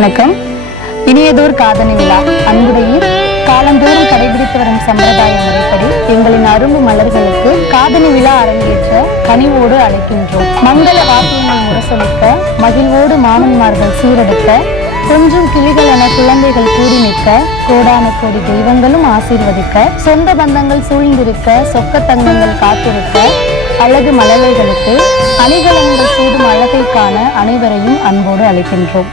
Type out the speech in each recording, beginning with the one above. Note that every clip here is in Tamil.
வணக்கம். இனியதோர் காதணி விழா அன்புடையீர் காலந்தோறும் கடைபிடித்து வரும் சம்பிரதாய முறைப்படி எங்களின் அரும்பு மலர்களுக்கு காதணி விழா அரங்கேற்ற கனிவோடு அழைக்கின்றோம். மங்கள வாத்தியங்கள் முரசொலிக்க, மகிழ்வோடு மாமன்மார்கள் சீரெடுக்க, கொஞ்சம் கிளிகள் என குழந்தைகள் கூடி நிற்க, கோடான கோடி தெய்வங்களும் ஆசீர்வதிக்க, சொந்த பந்தங்கள் சூழ்ந்திருக்க, சொக்க தங்கங்கள் காத்திருக்க, அழகு மலலைகளுக்கு அணிகலன்கள் சூடும் அழகை காண அனைவரையும் அன்போடு அழைக்கின்றோம்.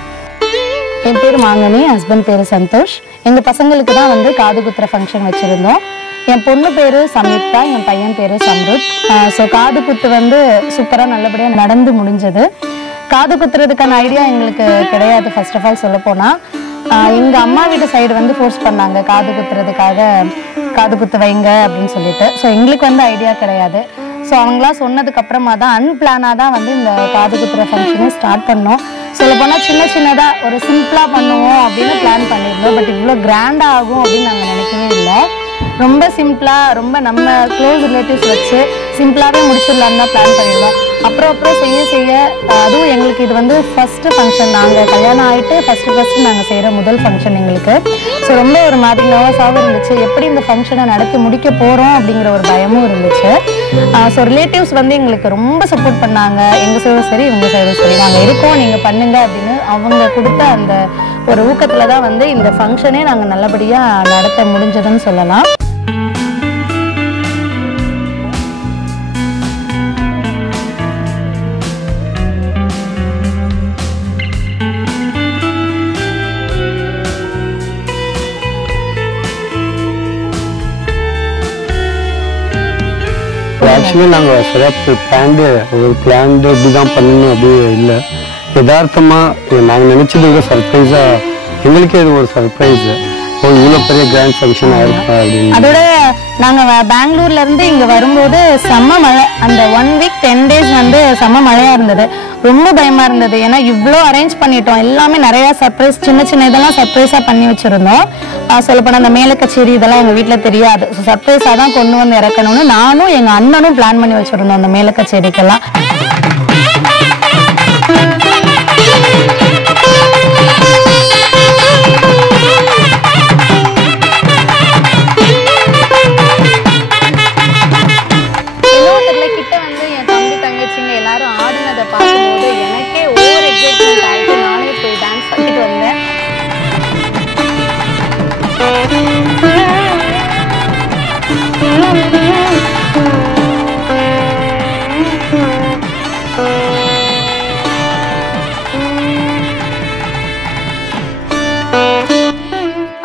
என் பேர் மாங்கனி, ஹஸ்பண்ட் பேரு சந்தோஷ். எங்க பசங்களுக்கு தான் காது குத்துற ஃபங்க்ஷன் வச்சிருந்தோம். என் பொண்ணு பேரு சம்யுக்தா, என் பையன் பேரு சம்ருத். ஸோ காது குத்து சூப்பரா நல்லபடியா நடந்து முடிஞ்சது. காது குத்துறதுக்கான ஐடியா எங்களுக்கு கிடையாது. ஃபர்ஸ்ட் ஆஃப் ஆல் சொல்ல போனா எங்க அம்மா வீட்டு சைடு ஃபோர்ஸ் பண்ணாங்க காது குத்துறதுக்காக, காது குத்து வைங்க அப்படின்னு சொல்லிட்டு. ஸோ எங்களுக்கு ஐடியா கிடையாது. ஸோ அவங்களா சொன்னதுக்கு அப்புறமா தான் அன்பிளானாக தான் இந்த காது குத்துற ஃபங்க்ஷனை ஸ்டார்ட் பண்ணோம். சொல்ல போனால் சின்னதாக ஒரு சிம்பிளாக பண்ணுவோம் அப்படின்னு பிளான் பண்ணியிருந்தோம். பட் இவ்வளோ கிராண்டாக ஆகும் அப்படின்னு நாங்கள் நினைக்கவே இல்லை. ரொம்ப சிம்பிளாக, ரொம்ப நம்ம க்ளோஸ் ரிலேட்டிவ்ஸ் வச்சு சிம்பிளாகவே முடிச்சிடலான்னு தான் பிளான் பண்ணியிருந்தோம். அப்புறம் செய்ய அதுவும் எங்களுக்கு இது ஃபஸ்ட்டு ஃபங்க்ஷன். நாங்கள் கல்யாணம் ஆகிட்டு ஃபஸ்ட்டு நாங்கள் செய்கிற முதல் ஃபங்க்ஷன் எங்களுக்கு. ஸோ ரொம்ப ஒரு மாதிரி நர்வஸாகவும் இருந்துச்சு. எப்படி இந்த ஃபங்க்ஷனை நடத்தி முடிக்க போகிறோம் அப்படிங்கிற ஒரு பயமும் இருந்துச்சு. ஸோ ரிலேட்டிவ்ஸ் எங்களுக்கு ரொம்ப சப்போர்ட் பண்ணாங்க. எங்கள் சைடும் சரி, இவங்க சைடும் சரி, நாங்கள் இருக்கோம், நீங்கள் பண்ணுங்க அப்படின்னு அவங்க கொடுத்த அந்த ஒரு ஊக்கத்தில் தான் இந்த ஃபங்க்ஷனே நாங்கள் நல்லபடியாக நடத்த முடிஞ்சதுன்னு சொல்லலாம். ஆக்சுவலி நாங்கள் சிறப்பு பிளான்டு இப்படி தான் பண்ணணும் அப்படி இல்லை. யதார்த்தமாக நாங்கள் நினச்சது சர்ப்ரைஸாக எங்களுக்கே இது ஒரு சர்ப்ரைஸ். இவ்வளோ பெரிய கிராண்ட் ஃபங்க்ஷன் ஆயிருக்கா அப்படின்னு. அதோட நாங்கள் பெங்களூர்ல இருந்து இங்கே வரும்போது செம்ம மழை. அந்த 1 வீக் 10 days செம்ம மழையா இருந்தது. ரொம்ப பயமா இருந்தது. ஏன்னா இவ்வளோ அரேஞ்ச் பண்ணிட்டோம். எல்லாமே நிறைய சர்ப்ரைஸ், சின்ன இதெல்லாம் சர்ப்ரைஸா பண்ணி வச்சிருந்தோம். சொல்லப்போனால் அந்த மேல கச்சேரி இதெல்லாம் எங்கள் வீட்டில் தெரியாது. ஸோ சர்ப்ரைஸாக தான் கொண்டு இறக்கணும்னு நானும் எங்கள் அண்ணனும் பிளான் பண்ணி வச்சிருந்தோம் அந்த மேல கச்சேரிக்கெல்லாம்.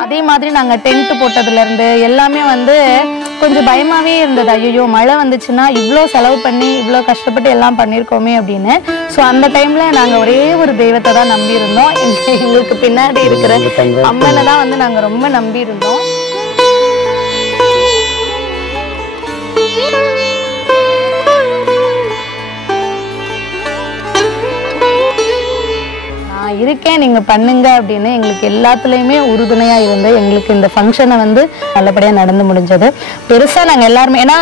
அதே மாதிரி நாங்கள் டென்ட் போட்டதுலேருந்து எல்லாமே கொஞ்சம் பயமாகவே இருந்தது. ஐயோ மழை வந்துச்சுன்னா இவ்வளோ செலவு பண்ணி இவ்வளோ கஷ்டப்பட்டு எல்லாம் பண்ணியிருக்கோமே அப்படின்னு. ஸோ அந்த டைமில் நாங்கள் ஒரே ஒரு தெய்வத்தை தான் நம்பியிருந்தோம். எங்களுக்கு பின்னாடி இருக்கிற அம்மனை தான் நாங்கள் ரொம்ப நம்பியிருந்தோம். இருக்கேன், நீங்க பண்ணுங்க அப்படின்னு எங்களுக்கு எல்லாத்துலயுமே உறுதுணையா இருந்து எங்களுக்கு இந்த ஃபங்க்ஷனை நல்லபடியா நடந்து முடிஞ்சது. பெருசா நாங்க எல்லாருமே, ஏன்னா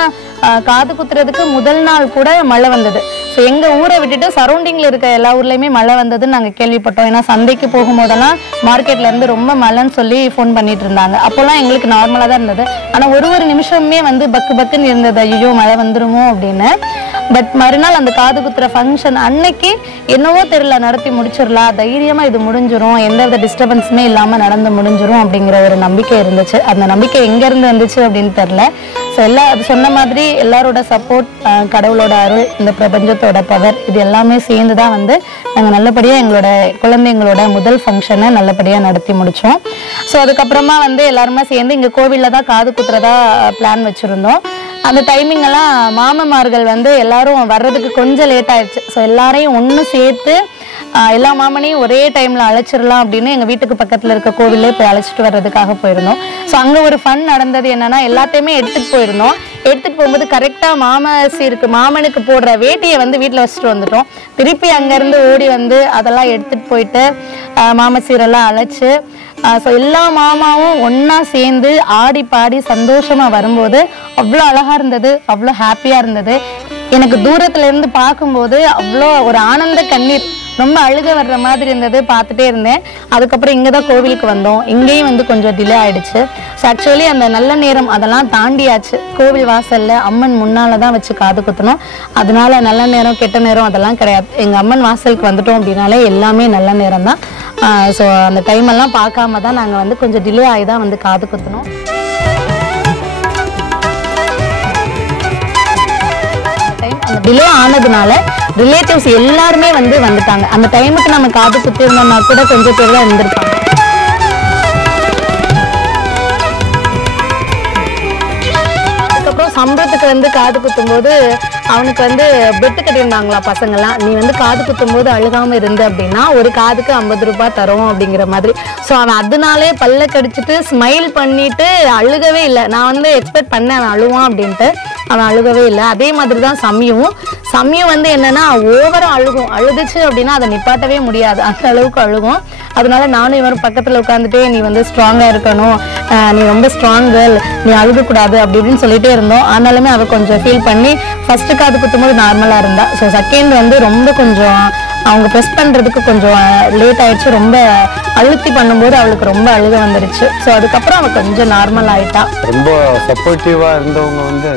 காது குத்துறதுக்கு முதல் நாள் கூட மழை வந்தது. ஸோ எங்க ஊரை விட்டுட்டு சரௌண்டிங்ல இருக்க எல்லா ஊர்லயுமே மழை வந்ததுன்னு நாங்கள் கேள்விப்பட்டோம். ஏன்னா சந்தைக்கு போகும்போதெல்லாம் மார்க்கெட்ல இருந்து ரொம்ப மழைன்னு சொல்லி ஃபோன் பண்ணிட்டு இருந்தாங்க. அப்போல்லாம் எங்களுக்கு நார்மலா தான் இருந்தது. ஆனா ஒரு நிமிஷமே பக்கு பக்குன்னு இருந்தது, ஐயோ மழை வந்துருமோ அப்படின்னு. பட் மறுநாள் அந்த காது குத்துற ஃபங்க்ஷன் அன்னைக்கு என்னவோ தெரியல, நடத்தி முடிச்சிடலாம், தைரியமா இது முடிஞ்சிரும், எந்த டிஸ்டர்பன்ஸுமே இல்லாம நடந்து முடிஞ்சிரும் அப்படிங்கிற ஒரு நம்பிக்கை இருந்துச்சு. அந்த நம்பிக்கை எங்க இருந்து வந்துச்சு அப்படின்னு தெரியல. ஸோ அது சொன்ன மாதிரி எல்லாரோட சப்போர்ட், கடவுளோட அருள், இந்த பிரபஞ்சத்தோட பவர், இது எல்லாமே சேர்ந்து தான் நாங்கள் நல்லபடியாக எங்களோட குழந்தைங்களோட முதல் ஃபங்க்ஷனை நல்லபடியாக நடத்தி முடித்தோம். ஸோ அதுக்கப்புறமா எல்லாருமே சேர்ந்து இங்கே கோவிலில் தான் காது குத்துறதா பிளான் வச்சுருந்தோம். அந்த டைமிங் எல்லாம் மாமன்மார்கள் எல்லாரும் வர்றதுக்கு கொஞ்சம் லேட் ஆயிடுச்சு. ஸோ எல்லாரையும் ஒன்று சேர்த்து எல்லா மாமனையும் ஒரே டைமில் அழைச்சிடலாம் அப்படின்னு எங்கள் வீட்டுக்கு பக்கத்தில் இருக்க கோவிலே போய் அழைச்சிட்டு வர்றதுக்காக போயிருந்தோம். ஸோ அங்கே ஒரு ஃபன் நடந்தது. என்னன்னா எல்லாத்தையுமே எடுத்துகிட்டு போயிருந்தோம். எடுத்துகிட்டு போகும்போது கரெக்டாக மாமனுக்கு போடுற வேட்டியை வீட்டில் வச்சுட்டு வந்துட்டோம். திருப்பி அங்கேருந்து ஓடி அதெல்லாம் எடுத்துகிட்டு போயிட்டு மாமசீரெல்லாம் அழைச்சி ஸோ எல்லா மாமாவும் ஒன்றா சேர்ந்து ஆடி பாடி சந்தோஷமாக வரும்போது அவ்வளோ அழகாக இருந்தது, அவ்வளோ ஹாப்பியாக இருந்தது. எனக்கு தூரத்துல இருந்து பார்க்கும்போது அவ்வளோ ஒரு ஆனந்த கண்ணீர் ரொம்ப அழுக வர்ற மாதிரி இருந்தது, பார்த்துட்டே இருந்தேன். அதுக்கப்புறம் இங்கே தான் கோவிலுக்கு வந்தோம். இங்கேயும் வந்து கொஞ்சம் டிலே ஆயிடுச்சு. ஸோ ஆக்சுவலி அந்த நல்ல நேரம் அதெல்லாம் தாண்டியாச்சு. கோவில் வாசல்ல அம்மன் முன்னால தான் வச்சு காது குத்தணும். அதனால நல்ல நேரம் கெட்ட நேரம் அதெல்லாம் கிடையாது. எங்கள் அம்மன் வாசலுக்கு வந்துட்டோம் அப்படின்னாலே எல்லாமே நல்ல நேரம் தான். ஸோ அந்த டைம் எல்லாம் பார்க்காம தான் நாங்கள் வந்து கொஞ்சம் டிலே ஆகி தான் வந்து காது குத்தணும். அந்த டிலே ஆனதுனால ரிலேட்டிவ்ஸ் எல்லாருமே வந்து வந்துட்டாங்க. அந்த டைமுக்கு நம்ம காது குத்தி இருந்தோம்னா கூட கொஞ்சம் பேர் தான் இருந்திருப்பாங்க. அதுக்கப்புறம் சம்பளத்துக்கு வந்து காது குத்தும் போது அவனுக்கு வந்து பெட்டு கட்டியிருந்தாங்களா பசங்கள்லாம், நீ வந்து காது குத்தும் போது அழுகாம இருந்து அப்படின்னா ஒரு காதுக்கு 50 ரூபாய் தரோம் அப்படிங்கிற மாதிரி. ஸோ அவன் அதனாலே பல்ல கடிச்சிட்டு ஸ்மைல் பண்ணிட்டு அழுகவே இல்லை. நான் வந்து எக்ஸ்பெக்ட் பண்ணேன் அவன் அழுவான் அப்படின்ட்டு, அவன் அழுகவே இல்லை. அதே மாதிரி தான் சமயம் வந்து என்னன்னா ஓவரா அழுதுச்சு அப்படின்னா அதை நிப்பாட்டவே முடியாது, அந்த அளவுக்கு அழுகும். அதனால நானும் இவரும் பக்கத்துல உட்காந்துட்டே நீ வந்து ஸ்ட்ராங்கா இருக்கணும், நீ ரொம்ப ஸ்ட்ராங் கேர்ள், நீ அழுகக்கூடாது அப்படி இப்படின்னு சொல்லிட்டே இருந்தோம். ஆனாலுமே அவ கொஞ்சம் ஃபீல் பண்ணி ஃபர்ஸ்ட் காது குத்தும்போது நார்மலா இருந்தா. ஸோ செகண்ட் வந்து ரொம்ப கொஞ்சம் அவங்க ப்ரெஸ் பண்றதுக்கு கொஞ்சம் லேட் ஆயிடுச்சு. ரொம்ப அழுத்தி பண்ணும்போது அவளுக்கு ரொம்ப அழுக வந்துருச்சு. ஸோ அதுக்கப்புறம் அவ கொஞ்சம் நார்மல் ஆயிட்டா. ரொம்ப சப்போர்ட்டிவா இருந்தவங்க வந்து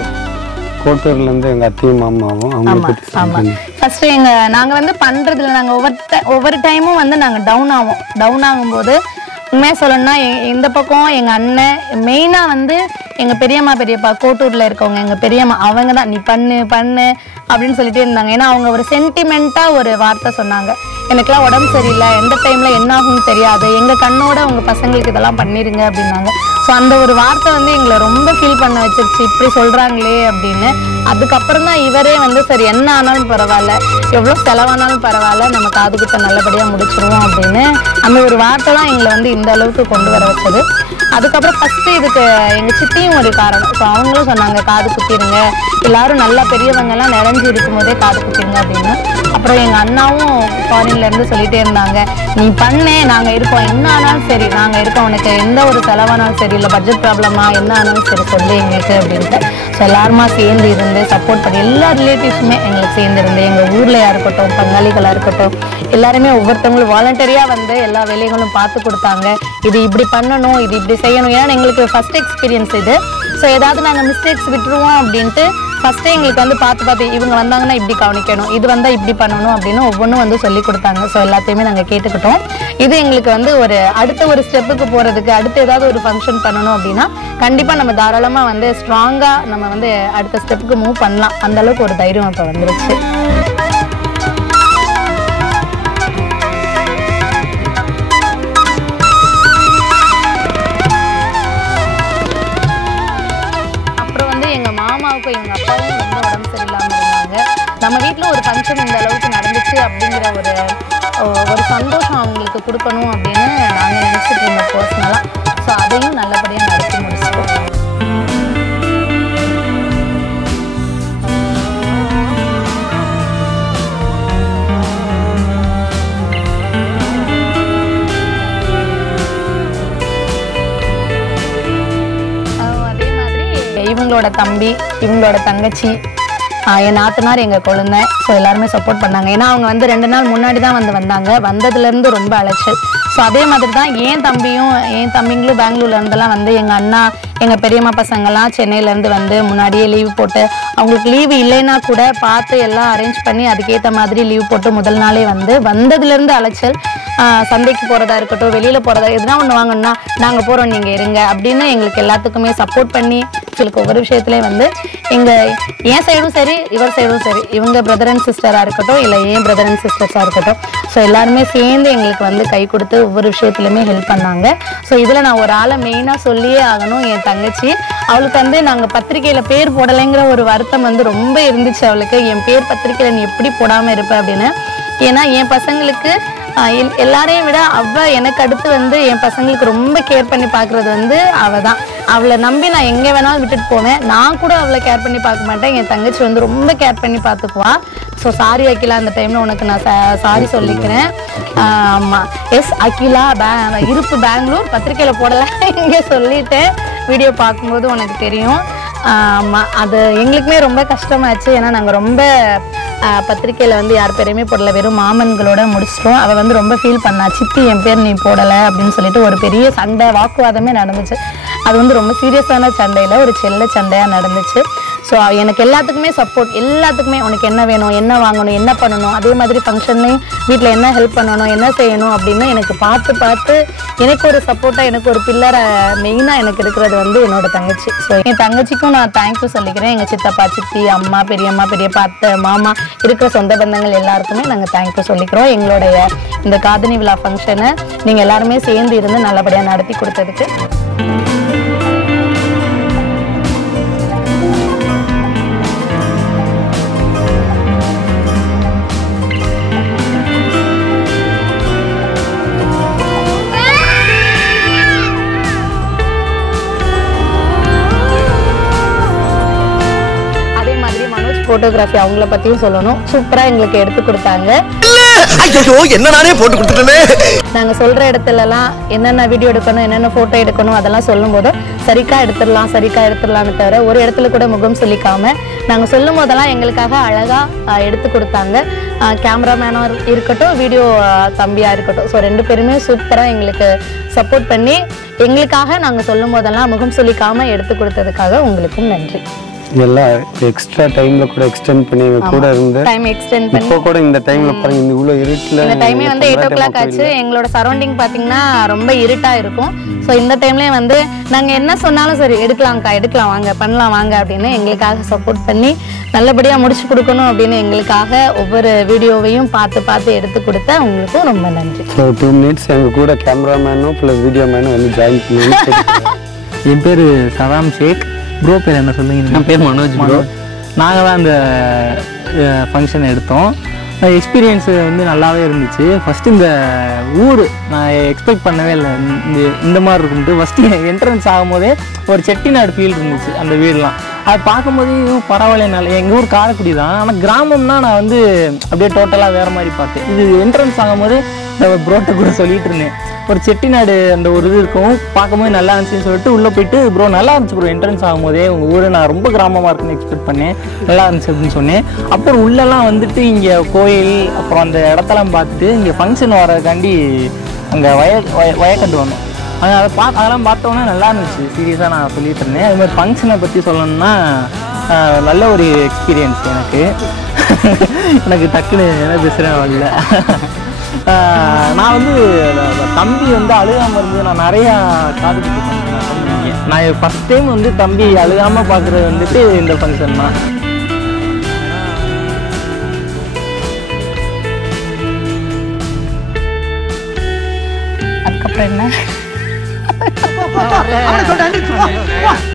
கோட்டூர்ல இருந்து எங்க அத்தையும் மாமாவும் அவங்க. ஆமா, ஃபர்ஸ்ட் நாங்க வந்து பண்றதுல நாங்க ஒவ்வொரு டைமும் வந்து நாங்க டவுன் ஆகும்போது உண்மையாக சொல்லணும்னா இந்த பக்கம் எங்கள் அண்ணன் மெயினாக வந்து எங்கள் பெரியம்மா பெரியப்பா கோட்டூரில் இருக்கவங்க, எங்கள் பெரியம்மா அவங்க தான் நீ பண்ணு அப்படின்னு சொல்லிட்டே இருந்தாங்க. ஏன்னா அவங்க ஒரு சென்டிமெண்ட்டாக ஒரு வார்த்தை சொன்னாங்க, எனக்குலாம் உடம்பு சரியில்லை, எந்த டைமில் என்ன ஆகும்னு தெரியாது, எங்கள் கண்ணோட உங்கள் பசங்களுக்கு இதெல்லாம் பண்ணிடுங்க அப்படின்னாங்க. ஸோ அந்த ஒரு வார்த்தை வந்து எங்களை ரொம்ப ஃபீல் பண்ண வச்சிருச்சு, இப்படி சொல்கிறாங்களே அப்படின்னு. அதுக்கப்புறம் தான் இவரே வந்து சரி என்ன ஆனாலும் பரவாயில்ல, எவ்வளோ செலவானாலும் பரவாயில்ல, நம்ம காது குத்த நல்லபடியாக முடிச்சிருவோம் அப்படின்னு அந்த ஒரு வார்த்தை தான் எங்களை வந்து இந்த அளவுக்கு கொண்டு வர வச்சது. அதுக்கப்புறம் ஃபஸ்ட்டு இதுக்கு எங்கள் சித்தியும் ஒரு காரணம். ஸோ அவங்களும் சொன்னாங்க காது குத்திடுங்க, எல்லாரும் நல்லா பெரியவங்கெல்லாம் நிறைஞ்சு இருக்கும் போதே காது குத்திடுங்க அப்படின்னு. அப்புறம் எங்கள் அண்ணாவும் ஃபாரின்லேருந்து சொல்லிகிட்டே இருந்தாங்க, நீ பண்ணே நாங்கள் இருக்கோம், என்ன ஆனாலும் சரி நாங்கள் இருக்கோம், உனக்கு எந்த ஒரு செலவானாலும் சரி, இல்லை பட்ஜெட் ப்ராப்ளமா என்ன ஆனாலும் சரி சொல்லு எங்களுக்கு அப்படின்ட்டு. ஸோ எல்லாருமா சேர்ந்து இருந்து சப்போர்ட் பண்ணி எல்லா ரிலேட்டிவ்ஸுமே எங்களுக்கு சேர்ந்து இருந்து எங்கள் ஊர்லையாக இருக்கட்டும் பங்காளிகளாக இருக்கட்டும் எல்லாருமே ஒவ்வொருத்தவங்களும் வாலண்டரியாக வந்து எல்லா வேலைகளும் பார்த்து கொடுத்தாங்க. இது இப்படி பண்ணணும், இது இப்படி செய்யணும். ஏன்னா எங்களுக்கு ஃபஸ்ட் எக்ஸ்பீரியன்ஸ் இது. ஸோ ஏதாவது நாங்கள் மிஸ்டேக்ஸ் விட்டுருவோம் அப்படின்ட்டு ஃபஸ்ட்டே எங்களுக்கு வந்து பார்த்து இவங்க வந்தாங்கன்னா இப்படி கவனிக்கணும், இது வந்தால் இப்படி பண்ணணும் அப்படின்னு ஒவ்வொன்றும் வந்து சொல்லி கொடுத்தாங்க. ஸோ எல்லாத்தையுமே நாங்கள் கேட்டுக்கிட்டோம். இது எங்களுக்கு வந்து அடுத்த ஒரு ஸ்டெப்புக்கு போகிறதுக்கு, அடுத்து ஏதாவது ஒரு ஃபங்க்ஷன் பண்ணணும் அப்படின்னா கண்டிப்பாக நம்ம தாராளமாக வந்து ஸ்ட்ராங்காக நம்ம வந்து அடுத்த ஸ்டெப்புக்கு மூவ் பண்ணலாம். அந்தளவுக்கு ஒரு தைரியம் இப்போ வந்துருச்சு. மாமாவுக்கும் எங்கள் அப்பாவும் ரொம்ப உடம்பு சரியில்லாமல் இருந்தாங்க. நம்ம வீட்டில் ஒரு ஃபங்க்ஷன் இந்த அளவுக்கு நடந்துச்சு அப்படிங்கிற ஒரு சந்தோஷம் அவங்களுக்கு கொடுக்கணும் அப்படின்னு நாங்கள் நினச்சிட்டு இருந்தோம் பர்சனலாக. ஸோ அதையும் நல்லபடியாக நடத்தி முடிச்சிட்டோம். இவங்களோட தம்பி, இவங்களோட தங்கச்சி, என் நாத்தனார், எங்கள் குழந்தை, ஸோ எல்லாருமே சப்போர்ட் பண்ணாங்க. ஏன்னா அவங்க வந்து 2 நாள் முன்னாடி தான் வந்தாங்க. வந்ததுலேருந்து ரொம்ப அலைச்சல். ஸோ அதே மாதிரி தான் என் தம்பிங்களும் பெங்களூர்லேருந்துலாம் வந்து எங்கள் அண்ணா எங்கள் பெரியம்மா பசங்கள்லாம் சென்னையிலேருந்து வந்து முன்னாடியே லீவ் போட்டு, அவங்களுக்கு லீவு இல்லைன்னா கூட பார்த்து எல்லாம் அரேஞ்ச் பண்ணி அதுக்கேற்ற மாதிரி லீவ் போட்டு முதல் நாளே வந்ததுலேருந்து அலைச்சல். சந்தைக்கு போகிறதா இருக்கட்டும், வெளியில் போகிறதா எதுனா ஒன்று வாங்கணும்னா நாங்கள் போகிறோம் நீங்கள் இருங்க அப்படின்னு எங்களுக்கு எல்லாத்துக்குமே சப்போர்ட் பண்ணி எங்களுக்கு ஒவ்வொரு விஷயத்துலேயும் வந்து என் சைடும் சரி இவர் சைடும் சரி, இவங்க பிரதர் அண்ட் சிஸ்டராக இருக்கட்டும் இல்லை என் பிரதர் அண்ட் சிஸ்டர்ஸாக இருக்கட்டும், ஸோ எல்லாருமே சேர்ந்து எங்களுக்கு வந்து கை கொடுத்து ஒவ்வொரு விஷயத்துலையுமே ஹெல்ப் பண்ணாங்க. ஸோ இதில் நான் ஒரு ஆளை மெயினாக சொல்லியே ஆகணும், என் தங்கச்சி. அவளுக்கு வந்து நாங்கள் பத்திரிக்கையில் பேர் போடலைங்கிற ஒரு வருத்தம் வந்து ரொம்ப இருந்துச்சு அவளுக்கு. என் பேர் பத்திரிக்கையில் நீ எப்படி போடாமல் இருப்ப அப்படின்னு. ஏன்னா என் பசங்களுக்கு எல்லாரையும் விட எனக்கு அடுத்து வந்து என் பசங்களுக்கு ரொம்ப கேர் பண்ணி பார்க்குறது வந்து அவள் தான். அவளை நம்பி நான் எங்கே வேணாலும் விட்டுட்டு போவேன், நான் கூட அவளை கேர் பண்ணி பார்க்க மாட்டேன். என் தங்கச்சி வந்து ரொம்ப கேர் பண்ணி பார்த்துக்குவா. ஸோ சாரி அகிலா, அந்த டைமில் உனக்கு நான் சாரி சொல்லிக்கிறேன். ஆமாம், எஸ் அகிலா இருப்பு பெங்களூர், பத்திரிக்கையில் போடலை இங்கே சொல்லிட்டேன். வீடியோ பார்க்கும்போது உனக்கு தெரியும். ஆமாம், அது எங்களுக்குமே ரொம்ப கஷ்டமாச்சு. ஏன்னா நாங்கள் ரொம்ப பத்திரிக்கையில் வந்து யார் பேரையுமே போடல, வெறும் மாமன்களோட முடிச்சிட்டோம். அவள் வந்து ரொம்ப ஃபீல் பண்ணா, சித்தி என் பேர் நீ போடலை அப்படின்னு சொல்லிட்டு ஒரு பெரிய சண்டை வாக்குவாதமே நடந்துச்சு. அது வந்து ரொம்ப சீரியஸான சண்டையில் ஒரு செல்ல சண்டையாக நடந்துச்சு. ஸோ எனக்கு எல்லாத்துக்குமே சப்போர்ட், எல்லாத்துக்குமே உனக்கு என்ன வேணும், என்ன வாங்கணும், என்ன பண்ணணும், அதே மாதிரி ஃபங்க்ஷன்லையும் வீட்டில் என்ன ஹெல்ப் பண்ணணும், என்ன செய்யணும் அப்படின்னு எனக்கு பார்த்து எனக்கு ஒரு சப்போர்ட்டாக, எனக்கு ஒரு பில்லரை மெயினாக எனக்கு இருக்கிறது வந்து என்னோட தங்கச்சி. ஸோ என் தங்கச்சிக்கும் நான் தேங்க்யூ சொல்லிக்கிறேன். எங்கள் சித்தப்பா, சித்தி, அம்மா, பெரியம்மா, பெரியப்பா, அத்தை, மாமா, இருக்கிற சொந்த பந்தங்கள் எல்லாருக்குமே நாங்கள் தேங்க்யூ சொல்லிக்கிறோம். எங்களுடைய இந்த காதணி விழா ஃபங்க்ஷனை நீங்கள் எல்லாருமே சேர்ந்து இருந்து நல்லபடியாக நடத்தி கொடுத்ததுக்கு. ஃபோட்டோகிராஃபி அவங்கள பற்றியும் சொல்லணும். சூப்பராக எங்களுக்கு எடுத்து கொடுத்தாங்க. நாங்கள் சொல்கிற இடத்துலலாம் என்னென்ன வீடியோ எடுக்கணும், என்னென்ன ஃபோட்டோ எடுக்கணும் அதெல்லாம் சொல்லும் போதும் சரிக்கா எடுத்துடலாம்னு தவிர ஒரு இடத்துல கூட முகம் சொல்லிக்காமல் நாங்கள் சொல்லும் போதெல்லாம் எங்களுக்காக அழகாக எடுத்து கொடுத்தாங்க. கேமராமேனாக இருக்கட்டும், வீடியோ தம்பியாக இருக்கட்டும். ஸோ 2 பேருமே சூப்பராக எங்களுக்கு சப்போர்ட் பண்ணி எங்களுக்காக நாங்கள் சொல்லும் போதெல்லாம் முகம் சொல்லிக்காமல் எடுத்து கொடுத்ததுக்காக உங்களுக்கும் நன்றி. எல்லாம் எக்ஸ்ட்ரா டைம்ல கூட எக்ஸ்டெண்ட் பண்ணி கூட இருந்து டைம் எக்ஸ்டெண்ட் பண்ணி இப்போ கூட இந்த டைம்ல பாருங்க, இந்த இவ்வளோ இருட்டில் இந்த டைமே வந்து 8 o'clock ஆச்சு. எங்களோட சரௌண்டிங் பார்த்தீங்கன்னா ரொம்ப இருட்டாக இருக்கும். ஸோ இந்த டைம்லேயே வந்து நாங்கள் என்ன சொன்னாலும் சரி, எடுக்கலாம் வாங்க, பண்ணலாம் வாங்க அப்படின்னு எங்களுக்காக சப்போர்ட் பண்ணி நல்லபடியாக முடிச்சு கொடுக்கணும் அப்படின்னு எங்களுக்காக ஒவ்வொரு வீடியோவையும் பார்த்து எடுத்து கொடுத்த உங்களுக்கும் ரொம்ப நன்றி. ஸோ 2 minutes எங்கள் கூட கேமராமேனும் ப்ளஸ் வீடியோ மேனும் வந்து ஜாயின் பண்ணி. என் பேர் சதாம் ஷேக். ப்ரோ பேர் என்ன சொல்லுங்க? என் பேர் மனோஜ் ப்ரோ. நாங்கள் தான் இந்த ஃபங்க்ஷன் எடுத்தோம். எக்ஸ்பீரியன்ஸு வந்து நல்லாவே இருந்துச்சு. ஃபஸ்ட்டு இந்த ஊர் நான் எக்ஸ்பெக்ட் பண்ணவே இல்லை இந்த மாதிரி இருக்குன்ட்டு. ஃபஸ்ட்டு என்ட்ரன்ஸ் ஆகும்போதே ஒரு செட்டிநாடு ஃபீல் இருந்துச்சு அந்த வீடெலாம். அது பார்க்கும்போது பரவாயில்ல, நல்ல எங்கள் ஊர் காரைக்குடி தான், ஆனால் கிராமம்னா நான் வந்து அப்படியே டோட்டலாக வேறு மாதிரி பார்த்தேன். இது என்ட்ரன்ஸ் ஆகும்போது ப்ரோட்ட கூட சொல்லிட்டு இருந்தேன், ஒரு செட்டிநாடு அந்த ஒரு இது இருக்கும், பார்க்கும்போது நல்லா இருந்துச்சுன்னு சொல்லிட்டு உள்ளே போயிட்டு ப்ரோ நல்லா இருந்துச்சு ப்ரோ, என்ட்ரன்ஸ் ஆகும்போதே உங்கள் ஊர் நான் ரொம்ப கிராமமாக இருக்குன்னு எக்ஸ்பெக்ட் பண்ணேன், நல்லா இருந்துச்சு அப்படின்னு சொன்னேன். அப்புறம் உள்ளெல்லாம் வந்துட்டு இங்கே கோயில் அப்புறம் அந்த இடத்தெல்லாம் பார்த்துட்டு இங்கே ஃபங்க்ஷன் வரதுக்காண்டி அங்கே வயக்கண்டு வந்தோம். அதெல்லாம் பார்த்தோன்னே நல்லா இருந்துச்சு. சீரியஸாக நான் சொல்லிட்டு இருந்தேன். அது மாதிரி ஃபங்க்ஷனை பற்றி சொல்லணும்னா நல்ல ஒரு எக்ஸ்பீரியன்ஸ் எனக்கு டக்குன்னு என்ன பேசுகிறேன் வரல. நான் வந்து தம்பி வந்து அழுகாமல் இருந்து நான் நிறையா காதுக்கு நான் ஃபஸ்ட் டைம் வந்து தம்பி அழுகாமல் பார்க்குறது வந்துட்டு இந்த ஃபங்க்ஷன் தான். அதுக்கப்புறம் என்ன